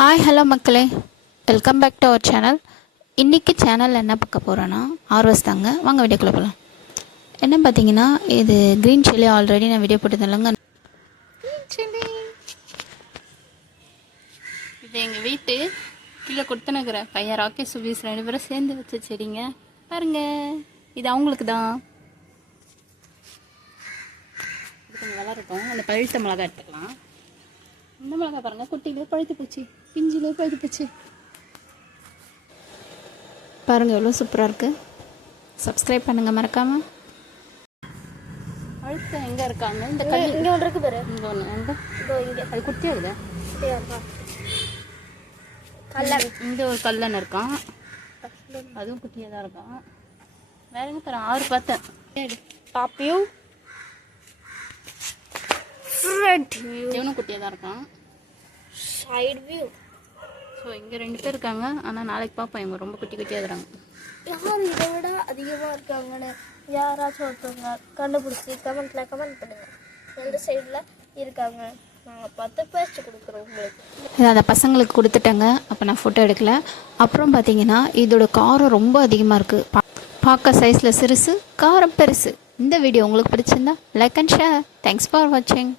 Hi hello மக்களே, welcome back to our channel. இன்றைக்கி சேனலில் என்ன பார்க்க போகிறோன்னா ஆர்வஸ் தாங்க. வாங்க வீடியோக்குள்ளே போகலாம். என்ன பார்த்தீங்கன்னா, இது க்ரீன் சில்லி ஆல்ரெடி நான் வீடியோ போட்டுருந்தேன்லங்க. சில்லி இது எங்கள் வீட்டு கீழே கொடுத்துனுக்கிற பையன் ராக்கெட் சுபீஸ் 2 பேரும் சேர்ந்து வச்ச செடிங்க. பாருங்கள், இது அவங்களுக்கு தான். இது கொஞ்சம் வளரட்டும். அந்த பழுத்த மிளகா எடுத்துக்கலாம். இந்த மிளகா பாருங்கள், குட்டிலே பழுத்து போச்சு, பிஞ்சிலே பழுத்து போச்சு. பாருங்கள் எவ்வளோ சூப்பராக இருக்குது. சப்ஸ்கிரைப் பண்ணுங்கள் மறக்காமல். பழுத்த எங்கே இருக்காங்க? இந்த கல் இங்கே ஒன்று இருக்குது பாரு. இங்கே ஒன்று எங்கே? இங்கே அது குட்டியாக இருக்குதா? கல்லன் இங்கே ஒரு கல்லன் இருக்கான், அதுவும் குட்டியாக தான் இருக்கான். வேற எங்கே தரேன்? 6 பார்த்தேன். பாப்பியும் இவனும் குட்டியாக தான் இருக்கான். Side view. ஸோ இங்கே 2 பேர் இருக்காங்க. ஆனால் நாளைக்கு பார்ப்போம், இவங்க ரொம்ப குட்டி குட்டியாக இருக்கிறாங்க. யார் இதை விட அதிகமாக இருக்காங்கன்னு யாராச்சும் ஒருத்தவங்க கண்டுபிடிச்சி கமெண்ட் பண்ணுங்கள். எந்த சைடில் இருக்காங்க நாங்கள் பார்த்து பேஸ்ட் கொடுக்குறோம் உங்களுக்கு. இதை அந்த பசங்களுக்கு கொடுத்துட்டேங்க. அப்போ நான் ஃபோட்டோ எடுக்கல. அப்புறம் பார்த்தீங்கன்னா இதோட காரம் ரொம்ப அதிகமாக இருக்குது. பார்க்க சைஸில் சிறுசு, காரம் பெருசு. இந்த வீடியோ உங்களுக்கு பிடிச்சிருந்தா like and share. Thanks for வாட்சிங்.